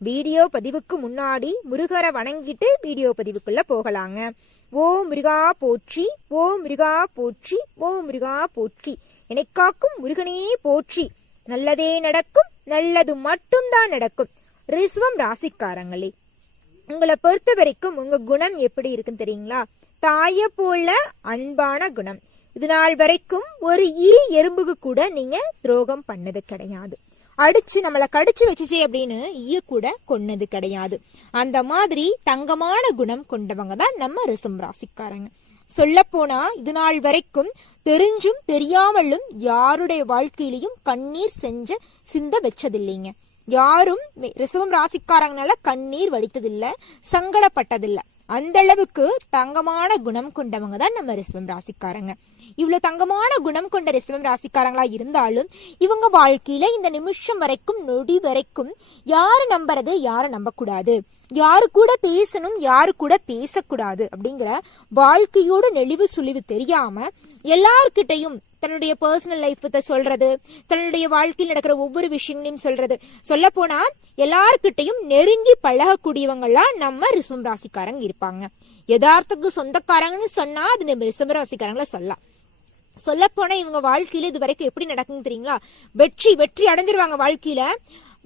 Video பதிவுக்கு முன்னாடி முருகரை வணங்கிட்டு வீடியோ பதிவுக்குள்ள போகலாங்க. ஓ முருகா போற்றி ஓ முருகா போற்றி ஓ முருகா போற்றி. எனக்காக்கும் முருகனே போற்றி. நல்லதே நடக்கும் நல்லது மட்டும்தான் நடக்கும். ரிஸ்வம் ராசிக்காரங்களே உங்களை பொறுத்த வரைக்கும் உங்க குணம் எப்படி இருக்குன்னு தெரியுங்களா? தாய போல அன்பான குணம். இது நாள் வரைக்கும் ஒரு ஈ எறும்புக்கு கூட நீங்க துரோகம் பண்ணது கிடையாது. அடிச்சு நம்மளை கடிச்சு வச்சுச்சே அப்படின்னு ஈய கூட கொன்னது கிடையாது. அந்த மாதிரி தங்கமான குணம் கொண்டவங்க தான் நம்ம ரிசம் ராசிக்காரங்க. சொல்ல போனா இது நாள் வரைக்கும் தெரிஞ்சும் தெரியாமலும் யாருடைய வாழ்க்கையிலையும் கண்ணீர் செஞ்ச சிந்த வச்சதில்லைங்க. யாரும் ரிசவம் ராசிக்காரங்கனால கண்ணீர் வடித்ததில்ல சங்கடப்பட்டதில்ல. அந்த அளவுக்கு தங்கமான குணம் கொண்டவங்க தான் நம்ம ரிசவம் ராசிக்காரங்க. இவ்வளவு தங்கமான குணம் கொண்ட ரிசவம் ராசிக்காரங்களா இருந்தாலும் இவங்க வாழ்க்கையில இந்த நிமிஷம் வரைக்கும் நொடி வரைக்கும் யாரு நம்புறது யாரை நம்பக்கூடாது. யாரு கூட பேசணும் யாரு கூட பேசக்கூடாது அப்படிங்கிற வாழ்க்கையோட நெளிவு சுழிவு தெரியாம எல்லார்கிட்டையும் தன்னுடைய பர்சனல் லைஃப் சொல்றது தன்னுடைய வாழ்க்கையில் நடக்கிற ஒவ்வொரு விஷயங்களையும் சொல்றது. சொல்ல போனா எல்லார்கிட்டையும் நெருங்கி பழகக்கூடியவங்கலாம் நம்ம ரிசம் ராசிக்காரங்க இருப்பாங்க. யதார்த்தத்துக்கு சொந்தக்காரங்கன்னு சொன்னா அது நம்ம ரிசம் ராசிக்காரங்களை சொல்லலாம். சொல்லப்போனா இவங்க வாழ்க்கையில இது வரைக்கும் எப்படி நடக்குன்னு தெரியுங்களா? வெற்றி வெற்றி அடைஞ்சிருவாங்க வாழ்க்கையில.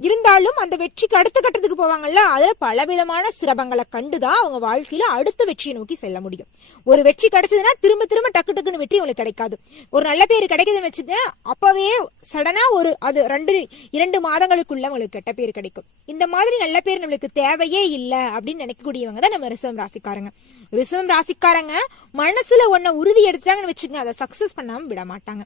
இருந்தாலும் அந்த வெற்றிக்கு அடுத்த கட்டத்துக்கு போவாங்கல்ல அதுல பலவிதமான சிரமங்களை கண்டுதான் அவங்க வாழ்க்கையில அடுத்த வெற்றியை நோக்கி செல்ல முடியும். ஒரு வெற்றி கிடைச்சதுன்னா திரும்ப திரும்ப டக்கு டக்குன்னு வெற்றி அவங்களுக்கு கிடைக்காது. ஒரு நல்ல பேர் கிடைக்குதுன்னு வச்சுங்க அப்பவே சடனா ஒரு அது ரெண்டு இரண்டு மாதங்களுக்குள்ள அவங்களுக்கு கெட்ட பேர் கிடைக்கும். இந்த மாதிரி நல்ல பேர் நம்மளுக்கு தேவையே இல்லை அப்படின்னு நினைக்கக்கூடியவங்க தான் நம்ம ரிசவம் ராசிக்காரங்க. ரிசவம் ராசிக்காரங்க மனசுல ஒன்ன உறுதி எடுத்துட்டாங்கன்னு வச்சுக்கோங்க அதை சக்சஸ் பண்ணாம விட மாட்டாங்க.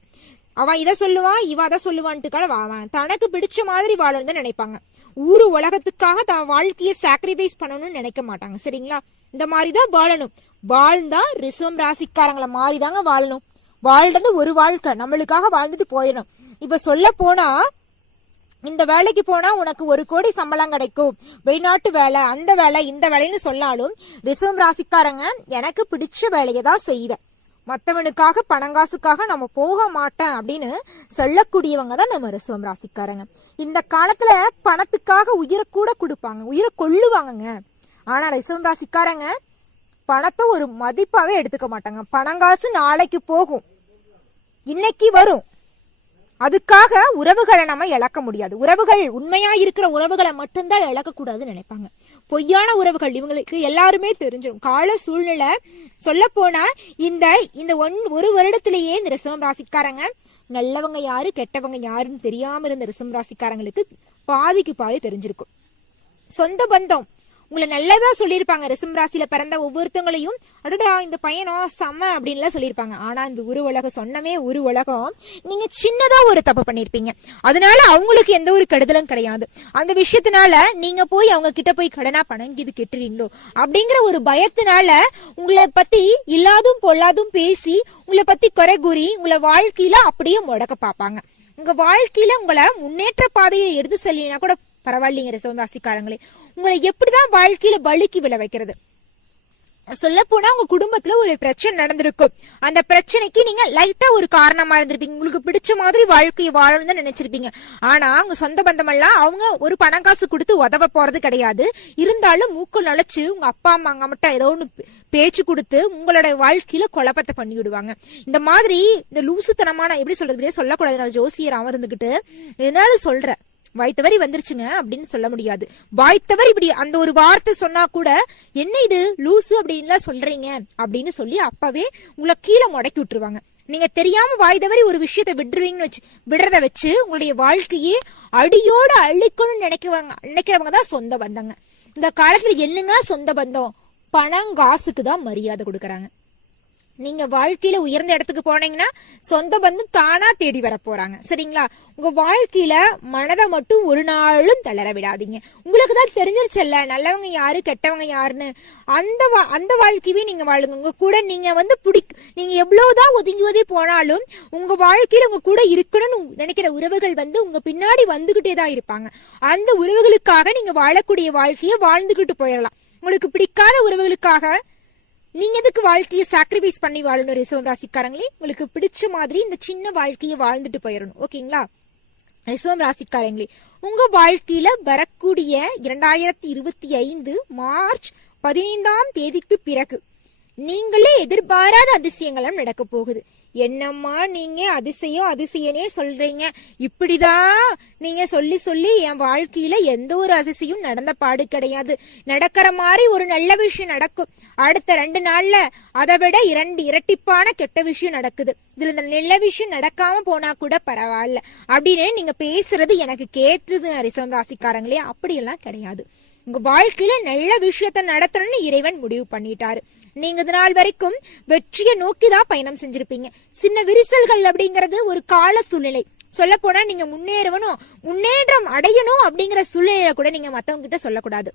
அவன் இதை சொல்லுவான் இவ அதை சொல்லுவான்ட்டுக்கால அவன் தனக்கு பிடிச்ச மாதிரி வாழணும் நினைப்பாங்க. ஊரு உலகத்துக்காக தான் வாழ்க்கையை சாக்ரிஃபைஸ் பண்ணணும்னு நினைக்க மாட்டாங்க சரிங்களா? இந்த மாதிரி தான் வாழணும். வாழ்ந்தா ரிசவம் ராசிக்காரங்களை மாதிரி தாங்க வாழணும். வாழ்றது ஒரு வாழ்க்கை நம்மளுக்காக வாழ்ந்துட்டு போயிடணும். இப்ப சொல்ல போனா இந்த வேலைக்கு போனா உனக்கு ஒரு கோடி சம்பளம் கிடைக்கும். வெளிநாட்டு வேலை அந்த வேலை இந்த வேலைன்னு சொன்னாலும் ரிசவம் ராசிக்காரங்க எனக்கு பிடிச்ச வேலையை தான் செய்வேன். மற்றவனுக்காக பணங்காசுக்காக நம்ம போக மாட்டேன் அப்படின்னு சொல்லக்கூடியவங்க தான் நம்ம ரிசவம் ராசிக்காரங்க. இந்த காலத்துல பணத்துக்காக உயிரை கூட கொடுப்பாங்க. உயிரை கொள்ளுவாங்கங்க. ஆனா ரிசவம் ராசிக்காரங்க பணத்தை ஒரு மதிப்பாவே எடுத்துக்க மாட்டாங்க. பணங்காசு நாளைக்கு போகும். இன்னைக்கு வரும். அதுக்காக உறவுகளை நம்ம இழக்க முடியாது. உறவுகள் உண்மையா இருக்கிற உறவுகளை மட்டும்தான் இழக்கக்கூடாதுன்னு நினைப்பாங்க. பொய்யான உறவுகள். இவங்களுக்கு எல்லாருமே தெரிஞ்சிடும் கால சூழ்நிலை சொல்ல போனா இந்த இந்த ஒன் ஒரு வருடத்திலேயே இந்த ரிசவம் ராசிக்காரங்க நல்லவங்க யாரு கெட்டவங்க யாருன்னு தெரியாம இருந்த ரிசவம் ராசிக்காரங்களுக்கு பாதிக்கு பாதி தெரிஞ்சிருக்கும். சொந்த பந்தம் உங்களை நல்லதா சொல்லியிருப்பாங்க. ரிசம் ராசியில பிறந்த ஒவ்வொருத்தவங்களையும் அடடா இந்த பையனோ செம்ம அப்படின்லாம் சொல்லியிருப்பாங்க. ஆனா இந்த உரு உலகம் சொன்னமே உரு உலகம். நீங்க சின்னதா ஒரு தப்பு பண்ணிருப்பீங்க அதனால அவங்களுக்கு எந்த ஒரு கெடுதலும் கிடையாது. அந்த விஷயத்தினால நீங்க போய் அவங்க கிட்ட போய் கடனா பணம் இது கெட்டுறீங்களோ அப்படிங்கிற ஒரு பயத்தினால உங்களை பத்தி இல்லாதும் பொல்லாதும் பேசி உங்களை பத்தி குறை கூறி உங்களை வாழ்க்கையில அப்படியே முடக்க பார்ப்பாங்க. உங்க வாழ்க்கையில உங்களை முன்னேற்ற பாதையை எடுத்து செல்லினா கூட பரவாயில்லைங்க ரிசவம் ராசிக்காரங்களே. உங்களை எப்படிதான் வாழ்க்கையில வழுக்கி விழ வைக்கிறது? சொல்ல போனா உங்க குடும்பத்துல ஒரு பிரச்சனை நடந்திருக்கும். அந்த பிரச்சனைக்கு நீங்க லைட்டா ஒரு காரணமா இருந்திருப்பீங்க. உங்களுக்கு பிடிச்ச மாதிரி வாழ்க்கையை வாழணும்னு தான் நினைச்சிருப்பீங்க. ஆனா உங்க சொந்த பந்தமெல்லாம் அவங்க ஒரு பணம் காசு கொடுத்து உதவ போறது கிடையாது. இருந்தாலும் மூக்கு நுழைச்சு உங்க அப்பா அம்மா அங்க மட்டும் ஏதோ ஒண்ணு பேச்சு கொடுத்து உங்களோட வாழ்க்கையில குழப்பத்தை பண்ணி விடுவாங்க இந்த மாதிரி இந்த லூசுத்தனமான எப்படி சொல்றது சொல்லக்கூடாது நான் ஜோசியர் அமர்ந்துகிட்டு என்னால சொல்றேன். வாய்த்தவர் வந்துருச்சுங்க அப்படின்னு சொல்ல முடியாது. வாய்த்தவர் இப்படி அந்த ஒரு வார்த்தை சொன்னா கூட என்ன இது? லூசு அப்படின்லாம் சொல்றீங்க அப்படின்னு சொல்லி அப்பவே உங்களை கீழே முடக்கி விட்டுருவாங்க. நீங்க தெரியாம வாய் தவறி ஒரு விஷயத்த விட்டுருவீங்கன்னு வச்சு விடுறத வச்சு உங்களுடைய வாழ்க்கையே அடியோட அழிக்கணும்னு நினைக்கிறவங்க நினைக்கிறவங்க தான் சொந்த பந்தங்க. இந்த காலத்துல என்னங்க சொந்த பந்தம்? பணம் காசுக்கு தான் மரியாதை கொடுக்கறாங்க. நீங்க வாழ்க்கையில உயர்ந்த இடத்துக்கு போனீங்கன்னா சொந்த பந்தம் தானா தேடி வர போறாங்க. சரிங்களா? உங்க வாழ்க்கையில மனதை மட்டும் ஒரு நாளும் தளர விடாதீங்க. உங்களுக்கு தான் தெரிஞ்சிருச்சல்ல நல்லவங்க யாரு கெட்டவங்க யாருன்னு? அந்த வா- அந்த வாழ்க்கையவே நீங்க வாழுங்க. உங்க கூட நீங்க வந்து பிடி நீங்க எவ்வளவுதான் ஒதுங்கி ஒதுங்கி போனாலும் உங்க வாழ்க்கையில உங்க கூட இருக்கணும்னு நினைக்கிற உறவுகள் வந்து உங்க பின்னாடி வந்துகிட்டே தான் இருப்பாங்க. அந்த உறவுகளுக்காக நீங்க வாழக்கூடிய வாழ்க்கையை வாழ்ந்துகிட்டு போயிடலாம் உங்களுக்கு பிடிக்காத உறவுகளுக்காக நீங்க எதுக்கு வாழ்க்கையை சாக்ரிஃபைஸ் பண்ணி வாழணும் ரிசவம் ராசிக்காரங்களே? உங்களுக்கு பிடிச்ச மாதிரி இந்த சின்ன வாழ்க்கையை வாழ்ந்துட்டு போயிடணும் ஓகேங்களா? ரிசவம் ராசிக்காரங்களே உங்க வாழ்க்கையில வரக்கூடிய இரண்டாயிரத்தி இருபத்தி ஐந்து மார்ச் பதினைந்தாம் தேதிக்கு பிறகு நீங்களே எதிர்பாராத அதிசயங்களும் நடக்க போகுது. என்னம்மா நீங்க அதிசயம் அதிசயனே சொல்றீங்க. இப்படிதான் நீங்க சொல்லி சொல்லி என் வாழ்க்கையில எந்த ஒரு அதிசயம் நடந்த பாடு கிடையாது. நடக்கிற மாதிரி ஒரு நல்ல விஷயம் நடக்கும். அடுத்த ரெண்டு நாள்ல அதை விட இரண்டு இரட்டிப்பான கெட்ட விஷயம் நடக்குது. இதுல இந்த நல்ல விஷயம் நடக்காம போனா கூட பரவாயில்ல. அப்படின்னு நீங்க பேசுறது எனக்கு கேட்டுது ரிசவம் ராசிக்காரங்களே. அப்படியெல்லாம் கிடையாது. உங்க வாழ்க்கையில நல்ல விஷயத்த நடத்தணும்னு இறைவன் முடிவு பண்ணிட்டாரு. நீங்க இது நாள் வரைக்கும் வெற்றியை நோக்கி தான் பயணம் செஞ்சிருப்பீங்க. சின்ன விரிசல்கள் அப்படிங்கறது ஒரு கால சூழ்நிலை. சொல்ல போனா நீங்க முன்னேறணும் முன்னேற்றம் அடையணும் அப்படிங்கிற சூழ்நிலையில கூட நீங்க மத்தவங்க கிட்ட சொல்லக்கூடாது.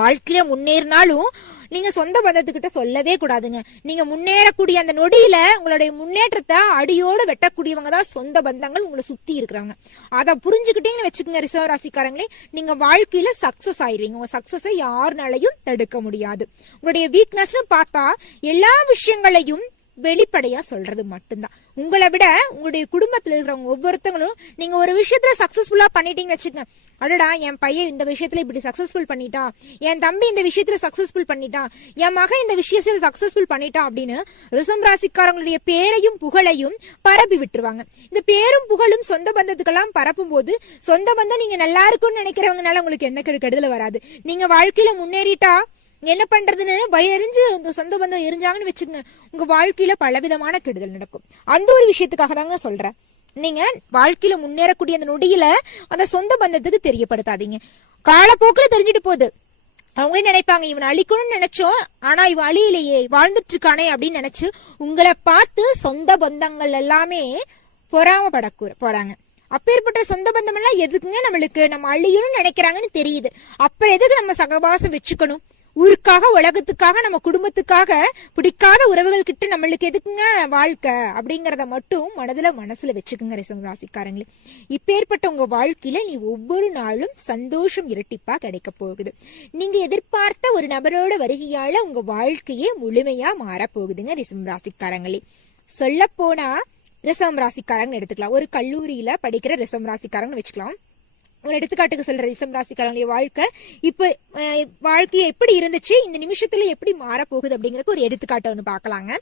வாழ்க்கையில முன்னேறினாலும் நீங்க சொந்த பந்தத்துக்கிட்ட சொல்லவே கூடாதுங்க. நீங்க முன்னேறக்கூடிய அந்த நொடியில உங்களுடைய முன்னேற்றத்தை அடியோடு வெட்டக்கூடியவங்க தான் சொந்த பந்தங்கள் உங்களை சுத்தி இருக்கிறாங்க. அதை புரிஞ்சுக்கிட்டீங்கன்னு வச்சுக்கோங்க ரிசர்வ் ராசிக்காரங்களே. நீங்க வாழ்க்கையில சக்சஸ் ஆயிருவீங்க உங்க சக்சஸை யாருனாலையும் தடுக்க முடியாது. உங்களுடைய வீக்னஸ் பார்த்தா எல்லா விஷயங்களையும் வெளிப்படையா சொல்றது மட்டும்தான். உங்களை விட உங்களுடைய குடும்பத்துல இருக்கிறவங்க ஒவ்வொருத்தங்களும் நீங்க ஒரு விஷயத்துல சக்சஸ்ஃபுல்லா பண்ணிட்டீங்கன்னு வச்சுக்கோங்க. அடடா என் பையன் இந்த விஷயத்துல இப்படி சக்சஸ்ஃபுல் பண்ணிட்டான் என் தம்பி இந்த விஷயத்துல சக்சஸ்ஃபுல் பண்ணிட்டான் என் மகன் இந்த விஷயத்துல சக்சஸ்ஃபுல் பண்ணிட்டான் அப்படின்னு ரிசம் ராசிக்காரங்களுடைய பேரையும் புகழையும் பரப்பி விட்டுருவாங்க. இந்த பேரும் புகழும் சொந்த பந்தத்துக்கெல்லாம் பரப்பும் போது சொந்த பந்தம் நீங்க நல்லா இருக்கும்னு நினைக்கிறவங்கனால உங்களுக்கு என்ன கெடுதல் வராது. நீங்க வாழ்க்கையில முன்னேறிட்டா என்ன பண்றதுன்னு பயறிஞ்சு இந்த சொந்த பந்தம் எரிஞ்சாங்கன்னு வச்சுக்கோங்க. உங்க வாழ்க்கையில பலவிதமான கெடுதல் நடக்கும். அந்த ஒரு விஷயத்துக்காக தாங்க சொல்றேன். நீங்க வாழ்க்கையில முன்னேறக்கூடிய அந்த நொடியில அந்த சொந்த பந்தத்துக்கு தெரியப்படுத்தாதீங்க. காலப்போக்கில் தெரிஞ்சிட்டு போகுது. அவங்களே நினைப்பாங்க இவன் அழிக்கணும்னு நினைச்சோம் ஆனா இவன் அழியிலேயே வாழ்ந்துட்டு இருக்கானே அப்படின்னு நினைச்சு உங்களை பார்த்து சொந்த பந்தங்கள் எல்லாமே பொறாமப்பட போறாங்க. அப்பேற்பட்ட சொந்த பந்தம் எல்லாம் எதுக்குங்க நம்மளுக்கு? நம்ம அழியணும்னு நினைக்கிறாங்கன்னு தெரியுது. அப்புறம் எதுக்கு நம்ம சகவாசம் வச்சுக்கணும்? ஊருக்காக உலகத்துக்காக நம்ம குடும்பத்துக்காக பிடிக்காத உறவுகள் கிட்ட நம்மளுக்கு எதுக்குங்க வாழ்க்கை? அப்படிங்கிறத மட்டும் மனதுல மனசுல வச்சுக்குங்க ரிசம் ராசிக்காரங்களே. இப்பேற்பட்ட உங்க வாழ்க்கையில நீ ஒவ்வொரு நாளும் சந்தோஷம் இரட்டிப்பா கிடைக்க போகுது. நீங்க எதிர்பார்த்த ஒரு நபரோட வருகையால உங்க வாழ்க்கையே முழுமையா மாறப்போகுதுங்க ரிசம் ராசிக்காரங்களே. சொல்ல போனா ரிசம் ராசிக்காரங்கன்னு எடுத்துக்கலாம். ஒரு கல்லூரியில படிக்கிற ரிசம் ராசிக்காரங்கன்னு வச்சுக்கலாம். ஒரு எடுத்துக்காட்டுக்கு சொல்ற ரிசம் ராசிக்காரங்களுடைய வாழ்க்கை. இப்ப வாழ்க்கையை எப்படி இருந்துச்சு? இந்த நிமிஷத்துல எப்படி மாற போகுது ஒரு எடுத்துக்காட்டு ஒன்று பாக்கலாங்க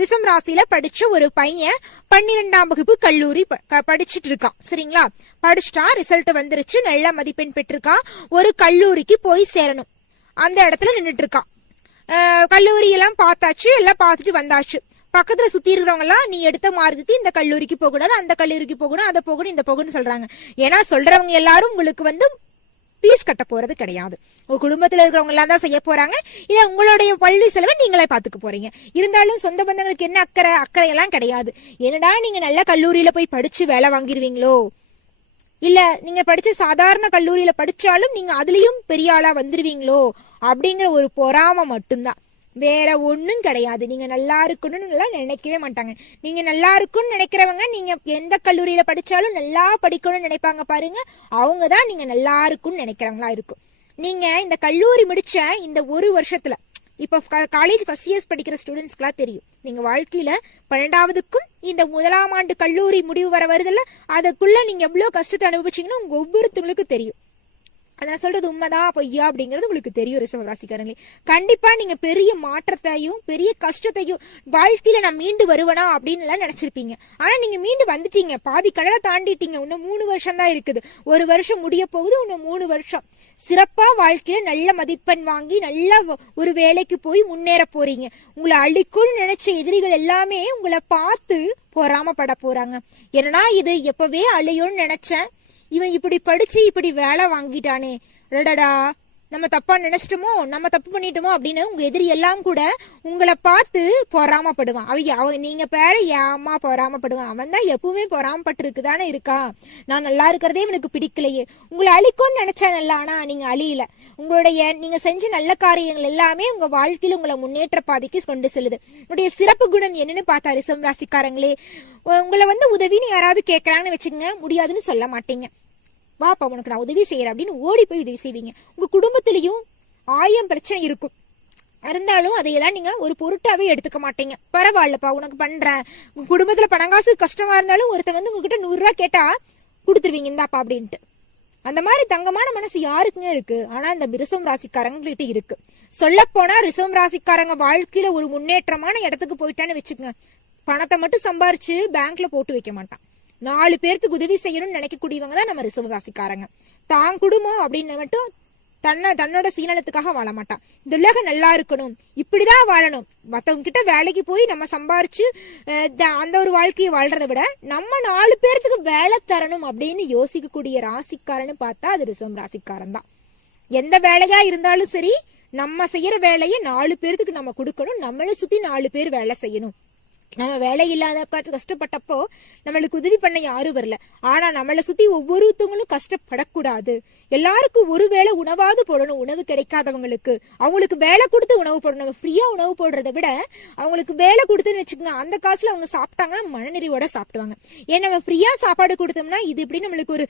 ரிசம் ராசியில படிச்ச ஒரு பையன் பன்னிரெண்டாம் வகுப்பு கல்லூரி படிச்சுட்டு இருக்கான். சரிங்களா? படிச்சுட்டா ரிசல்ட் வந்துருச்சு. நல்ல மதிப்பெண் பெற்றிருக்கான். ஒரு கல்லூரிக்கு போய் சேரணும். அந்த இடத்துல நின்றுட்டு இருக்கான். கல்லூரி எல்லாம் பார்த்தாச்சு. எல்லாம் பார்த்துட்டு வந்தாச்சு. பக்கத்துல சுத்தி இருக்கிறவங்க எல்லாம் நீ எடுத்த மார்க்குக்கு இந்த கல்லூரிக்கு போக கூடாது அந்த கல்லூரிக்கு போகணும் அதை போகணும் இந்த போகணும்னு சொல்றாங்க. ஏன்னா சொல்றவங்க எல்லாரும் உங்களுக்கு வந்து பீஸ் கட்ட போறது கிடையாது. உங்க குடும்பத்துல இருக்கிறவங்க எல்லாம் தான் செய்ய போறாங்க. இல்ல உங்களுடைய பல்வி செலவை நீங்களே பாத்துக்க போறீங்க. இருந்தாலும் சொந்த பந்தங்களுக்கு என்ன அக்கறை அக்கறை எல்லாம் கிடையாது. என்னடா நீங்க நல்ல கல்லூரியில போய் படிச்சு வேலை வாங்கிருவீங்களோ? இல்ல நீங்க படிச்ச சாதாரண கல்லூரியில படிச்சாலும் நீங்க அதுலயும் பெரிய ஆளா வந்துருவீங்களோ? அப்படிங்கிற ஒரு பொறாம மட்டும்தான். வேற ஒன்றும் கிடையாது. நீங்க நல்லா இருக்கணும்னு நினைக்கவே மாட்டாங்க. நீங்க நல்லா இருக்கும்னு நினைக்கிறவங்க நீங்க எந்த கல்லூரியில படிச்சாலும் நல்லா படிக்கணும்னு நினைப்பாங்க பாருங்க. அவங்க தான் நீங்க நல்லா இருக்கும்னு நினைக்கிறவங்களா இருக்கும். நீங்க இந்த கல்லூரி முடிச்ச இந்த ஒரு வருஷத்துல இப்போ காலேஜ் ஃபர்ஸ்ட் இயர்ஸ் படிக்கிற ஸ்டூடெண்ட்ஸ்க்குலாம் தெரியும். நீங்கள் வாழ்க்கையில் பன்னெண்டாவதுக்கும் இந்த முதலாம் ஆண்டு கல்லூரி முடிவு வர வருதில்ல அதுக்குள்ளே நீங்கள் எவ்வளோ கஷ்டத்தை அனுபவிச்சீங்கன்னா உங்கள் ஒவ்வொருத்தவங்களுக்கும் தெரியும். நான் சொல்றது உண்மைதான் பொய்யா அப்படிங்கிறது உங்களுக்கு தெரியும் ரிசர்வ் ராசிக்காரங்களே. கண்டிப்பா நீங்க பெரிய மாற்றத்தையும் பெரிய கஷ்டத்தையும் வாழ்க்கையில நான் மீண்டு வருவனா அப்படின்னு எல்லாம் நினைச்சிருப்பீங்க. ஆனா நீங்க மீண்டு வந்துட்டீங்க. பாதி கடலை தாண்டிட்டீங்க. இன்னும் மூணு வருஷம் தான் இருக்குது. ஒரு வருஷம் முடிய போகுது இன்னும் மூணு வருஷம். சிறப்பா வாழ்க்கையில நல்ல மதிப்பெண் வாங்கி நல்ல ஒரு வேலைக்கு போய் முன்னேற போறீங்க. உங்களை அழிக்கும்னு நினைச்ச எதிரிகள் எல்லாமே உங்களை பார்த்து பொறாமப்பட போறாங்க. என்னன்னா இது எப்பவே அழியும்னு நினைச்சேன். இவன் இப்படி படிச்சு இப்படி வேலை வாங்கிட்டானே. ரெடடா நம்ம தப்பா நினைச்சிட்டோமோ நம்ம தப்பு பண்ணிட்டோமோ அப்படின்னு உங்க எதிரி எல்லாம் கூட உங்களை பார்த்து பொறாமப்படுவான். அவங்க அவ நீங்க பேர ஏமா பொறாமப்படுவான். அவன் தான் எப்பவுமே பொறாமப்பட்டிருக்கு தானே இருக்கா? நான் நல்லா இருக்கிறதே இவனுக்கு பிடிக்கலையே. உங்களை அழிக்கும்னு நினைச்சா நல்லா ஆனா நீங்க அழியல. உங்களுடைய நீங்க செஞ்ச நல்ல காரியங்கள் எல்லாமே உங்க வாழ்க்கையில் உங்களை முன்னேற்ற பாதைக்கு கொண்டு செல்லுது. உங்களுடைய சிறப்பு குணம் என்னன்னு பார்த்தா ரிசம் ராசிக்காரங்களே உங்களை வந்து உதவின்னு யாராவது கேட்கறான்னு வச்சுக்கோங்க முடியாதுன்னு சொல்ல மாட்டீங்க. வாப்பா உனக்கு நான் உதவி செய்கிறேன் அப்படின்னு ஓடி போய் உதவி செய்வீங்க. உங்கள் குடும்பத்திலையும் ஆயிரம் பிரச்சனை இருக்கும். இருந்தாலும் அதையெல்லாம் நீங்க ஒரு பொருட்டாவே எடுத்துக்க மாட்டீங்க. பரவாயில்லப்பா உனக்கு பண்றேன். உங்க குடும்பத்துல பணங்காசு கஷ்டமா இருந்தாலும் ஒருத்தன் வந்து உங்ககிட்ட நூறு ரூபா கேட்டா கொடுத்துருவீங்க இந்தாப்பா அப்படின்ட்டு. அந்த மாதிரி தங்கமான மனசு யாருக்குங்க இருக்கு. ஆனா இந்த ரிசம் ராசிக்காரங்கள்கிட்ட இருக்கு. சொல்ல போனா ரிசம் ராசிக்காரங்க வாழ்க்கையில ஒரு முன்னேற்றமான இடத்துக்கு போயிட்டான்னு வச்சுக்கோங்க. பணத்தை மட்டும் சம்பாரிச்சு பேங்க்ல போட்டு வைக்க மாட்டான். நாலு பேர்த்துக்கு உதவி செய்யணும்னு நினைக்கக்கூடியவங்க தான் நம்ம ரிசர்வ் ராசிக்காரங்க. தான் குடும்பம் அப்படின்னு மட்டும் தன்னை தன்னோட சீனத்துக்காக வாழ மாட்டான். இந்த உலகம் நல்லா இருக்கணும். இப்படிதான் வாழணும். மற்றவங்க கிட்ட வேலைக்கு போய் நம்ம சம்பாரிச்சு த- அந்த ஒரு வாழ்க்கையை வாழ்றதை விட நம்ம நாலு பேர்த்துக்கு வேலை தரணும் அப்படின்னு யோசிக்கக்கூடிய ராசிக்காரன்னு பார்த்தா அது ரிசர்வ் ராசிக்காரன் தான். எந்த வேலையா இருந்தாலும் சரி நம்ம செய்யற வேலையை நாலு பேர்த்துக்கு நம்ம கொடுக்கணும். நம்மளை சுத்தி நாலு பேர் வேலை செய்யணும். நம்ம வேலை இல்லாத கஷ்டப்பட்டப்போ நம்மளுக்கு உதவி பண்ண யாரும் வரல. ஆனா நம்மளை சுத்தி ஒவ்வொருத்தவங்களும் கஷ்டப்படக்கூடாது. எல்லாருக்கும் ஒரு வேளை உணவாவது போடணும் உணவு கிடைக்காதவங்களுக்கு. அவங்களுக்கு வேலை கொடுத்து உணவு போடணும். நம்ம ஃப்ரீயா உணவு போடுறதை விட அவங்களுக்கு வேலை கொடுத்துன்னு வச்சுக்கோங்க அந்த காசுல அவங்க சாப்பிட்டாங்கன்னா மனநிறைவோட சாப்பிடுவாங்க. ஏன்னா நம்ம ஃப்ரீயா சாப்பாடு கொடுத்தோம்னா இது எப்படி நம்மளுக்கு ஒரு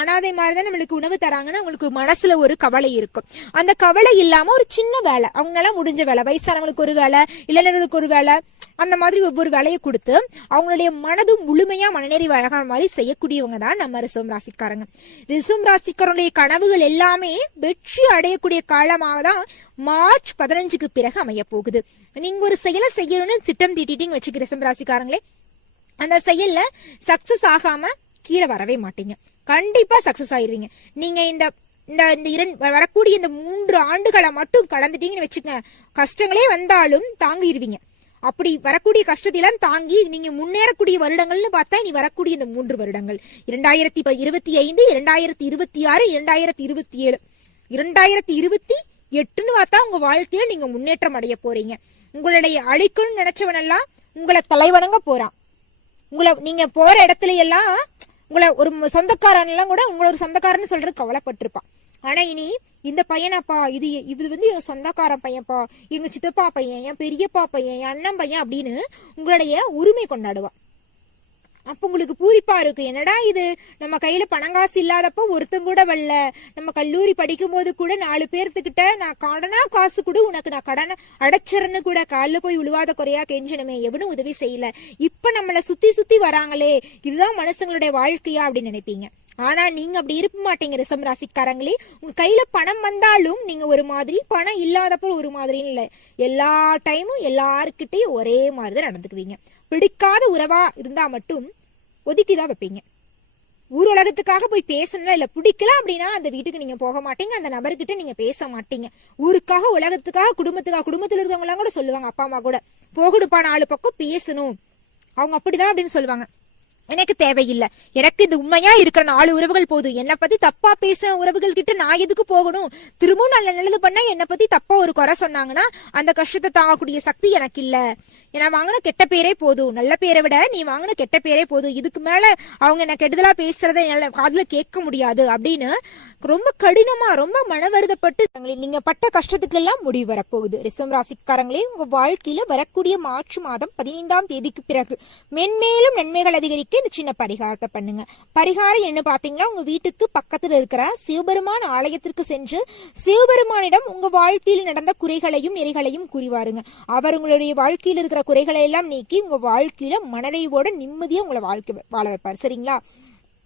அனாதை மாதிரி தான் நம்மளுக்கு உணவு தராங்கன்னா அவங்களுக்கு மனசுல ஒரு கவலை இருக்கும். அந்த கவலை இல்லாம ஒரு சின்ன வேலை அவங்களால முடிஞ்ச வேலை. வயசானவங்களுக்கு ஒரு வேலை இளைஞர்களுக்கு ஒரு வேலை அந்த மாதிரி ஒவ்வொரு வேலையை கொடுத்து அவங்களுடைய மனதும் முழுமையா மனநிறைவாக மாதிரி செய்யக்கூடியவங்க தான் நம்ம ரிசம் ராசிக்காரங்க. ரிசம் ராசிக்காரனுடைய கனவுகள் எல்லாமே வெற்றி அடையக்கூடிய காலமாக தான் மார்ச் பதினஞ்சுக்கு பிறகு அமைய போகுது. நீங்க ஒரு செயலை செய்யணும்னு திட்டம் தீட்டிட்டீங்க வச்சுக்க ரிசம் ராசிக்காரங்களே அந்த செயல்ல சக்சஸ் ஆகாம கீழே வரவே மாட்டீங்க. கண்டிப்பா சக்சஸ் ஆயிருவீங்க. நீங்க இந்த இந்த இந்த இரண்டு வரக்கூடிய இந்த மூன்று ஆண்டுகளை மட்டும் கடந்துட்டீங்கன்னு வச்சுக்கங்க. கஷ்டங்களே வந்தாலும் தாங்கிடுவீங்க அப்படி வரக்கூடிய கஷ்டத்தையெல்லாம் தாங்கி நீங்க முன்னேறக்கூடிய வருடங்கள்னு பார்த்தா இனி வரக்கூடிய இந்த மூன்று வருடங்கள். இரண்டாயிரத்தி ப- இருபத்தி ஐந்து இரண்டாயிரத்தி இருபத்தி ஆறு இரண்டாயிரத்தி இருபத்தி ஏழு. இரண்டாயிரத்தி இருபத்தி எட்டுன்னு பார்த்தா உங்க வாழ்க்கையில நீங்க முன்னேற்றம் அடைய போறீங்க. உங்களுடைய அழிக்கணும்னு நினைச்சவனெல்லாம் உங்களை தலைவணங்க போறான். உங்களை நீங்க போற இடத்துல எல்லாம் உங்களை ஒரு சொந்தக்காரன் எல்லாம் கூட உங்களை ஒரு சொந்தக்காரன்னு சொல்றது கவலைப்பட்டிருப்பான். ஆனா இனி இந்த பையனாப்பா இது இது வந்து என் சொந்தக்காரன் பையன்ப்பா. எங்க சித்தப்பா பையன் என் பெரியப்பா பையன் என் அண்ணன் பையன் அப்படின்னு உங்களுடைய உரிமை கொண்டாடுவா. அப்ப உங்களுக்கு பூரிப்பா இருக்கு. என்னடா இது? நம்ம கையில பணங்காசு இல்லாதப்ப ஒருத்தன் கூட வரல. நம்ம கல்லூரி படிக்கும் போது கூட நாலு பேர்த்துக்கிட்ட நான் கடனா காசு கூட உனக்கு நான் கடனை அடைச்சிறன்னு கூட காலில் போய் உழுவாத குறையா கெஞ்சணுமே எவனும் உதவி செய்யல. இப்ப நம்மளை சுத்தி சுத்தி வராங்களே. இதுதான் மனுஷங்களுடைய வாழ்க்கையா அப்படின்னு நினைப்பீங்க. ஆனா நீங்க அப்படி இருக்க மாட்டீங்க ரிசம் ராசிக்காரங்களே. உங்க கையில பணம் வந்தாலும் நீங்க ஒரு மாதிரி பணம் இல்லாதப்ப ஒரு மாதிரின்னு இல்லை. எல்லா டைமும் எல்லாருக்கிட்டையும் ஒரே மாதிரி தான் நடந்துக்குவீங்க. பிடிக்காத உறவா இருந்தா மட்டும் ஒதுக்கி தான் வைப்பீங்க. ஊர் உலகத்துக்காக போய் பேசணும் இல்ல பிடிக்கல அப்படின்னா அந்த வீட்டுக்கு நீங்க போக மாட்டீங்க அந்த நபர்கிட்ட நீங்க பேச மாட்டீங்க. ஊருக்காக உலகத்துக்காக குடும்பத்துக்காக குடும்பத்துல இருக்கவங்க கூட சொல்லுவாங்க அப்பா அம்மா கூட போகணுப்பா நாலு பக்கம் பேசணும். அவங்க அப்படிதான் அப்படின்னு சொல்லுவாங்க. எனக்கு தேவையில்லை. எனக்கு இந்த உண்மையா இருக்கிற நாலு உறவுகள் போதும் என்னை பத்தி தப்பா பேச உறவுகள் கிட்ட நான் எதுக்கு போகணும்? திரும்பவும் நல்ல நல்லது பண்ணா என்னை பத்தி தப்பா ஒரு குறை சொன்னாங்கன்னா அந்த கஷ்டத்தை தாங்கக்கூடிய சக்தி எனக்கு இல்ல. நான் வாங்கின கெட்ட பேரே போதும். நல்ல பேரை விட நீ வாங்கின கெட்ட பேரே போதும். இதுக்கு மேல அவங்க என்ன கெடுதலா பேசுறத என்னால காதுல கேட்க முடியாது அப்படின்னு ரொம்ப கடினமா ரொம்ப மன வருதப்பட்டு நீங்க பட்ட கஷ்டத்துக்கு எல்லாம் முடிவு வரப்போகுது. ரிசம் ராசிக்காரங்களே உங்க வாழ்க்கையில வரக்கூடிய மார்ச் மாதம் பதினைந்தாம் தேதிக்கு பிறகு மென்மேலும் நன்மைகள் அதிகரிக்க இந்த சின்ன பரிகாரத்தை பண்ணுங்க. பரிகாரம் என்ன பாத்தீங்கன்னா உங்க வீட்டுக்கு பக்கத்துல இருக்கிற சிவபெருமான் ஆலயத்திற்கு சென்று சிவபெருமானிடம் உங்க வாழ்க்கையில் நடந்த குறைகளையும் நிறைகளையும் கூறிவாருங்க. அவர் உங்களுடைய வாழ்க்கையில் இருக்கிற குறைகளை எல்லாம் நீக்கி உங்க வாழ்க்கையில மனநிறைவோட நிம்மதியா உங்களை வாழ்க்கை வாழ வைப்பார். சரிங்களா?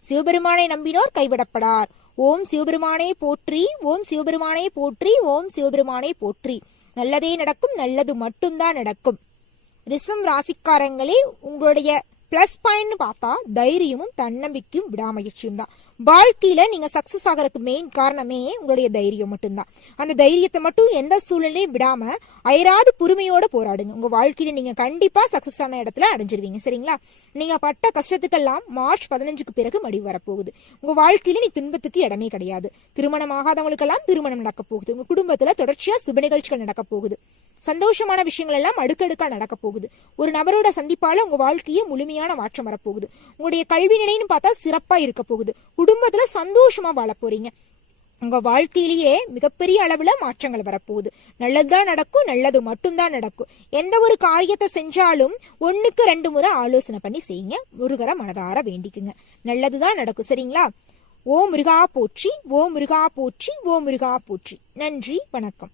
சிவபெருமானை நம்பினோர் கைவிடப்படார். ஓம் சிவபெருமானே போற்றி ஓம் சிவபெருமானே போற்றி ஓம் சிவபெருமானே போற்றி. நல்லதே நடக்கும் நல்லது மட்டும்தான் நடக்கும். ரிசம் ராசிக்காரங்களே உங்களுடைய பிளஸ் பாயிண்ட்னு பார்த்தா தைரியமும் தன்னம்பிக்கையும் விடாமுயற்சியும் தான் வாழ்க்கையில நீங்க சக்சஸ் ஆகிறதுக்கு மெயின் காரணமே உங்களுடைய தைரியம் மட்டும்தான். அந்த தைரியத்தை மட்டும் எந்த சூழ்நிலையும் விடாம அயராது பொறுமையோட போராடுங்க. உங்க வாழ்க்கையில நீங்க கண்டிப்பா சக்சஸ் ஆன இடத்துல அடைஞ்சிருவீங்க. சரிங்களா? நீங்க பட்ட கஷ்டத்துக்கெல்லாம் மார்ச் பதினஞ்சுக்கு பிறகு மடிவு வரப்போகுது. உங்க வாழ்க்கையில நீ துன்பத்துக்கு இடமே கிடையாது. திருமணம் ஆகாதவங்களுக்கெல்லாம் திருமணம் நடக்க போகுது. உங்க குடும்பத்துல தொடர்ச்சியா சுப நிகழ்ச்சிகள் நடக்க போகுது. சந்தோஷமான விஷயங்கள் எல்லாம் அடுக்கடுக்கா நடக்க போகுது. ஒரு நபரோட சந்திப்பால உங்க வாழ்க்கையே முழுமையான மாற்றம் வரப்போகுது. உங்களுடைய கல்வி நிலைன்னு பார்த்தா சிறப்பா இருக்க போகுது. குடும்பத்துல சந்தோஷமா வாழ போறீங்க. உங்க வாழ்க்கையிலேயே மிகப்பெரிய அளவுல மாற்றங்கள் வரப்போகுது. நல்லதுதான் நடக்கும் நல்லது மட்டும்தான் நடக்கும். எந்த ஒரு காரியத்தை செஞ்சாலும் ஒண்ணுக்கு ரெண்டு முறை ஆலோசனை பண்ணி செய்யுங்க. முருகரை மனதார வேண்டிக்குங்க. நல்லதுதான் நடக்கும் சரிங்களா? ஓ முருகா போற்றி ஓ முருகா போற்றி ஓ முருகா போற்றி. நன்றி வணக்கம்.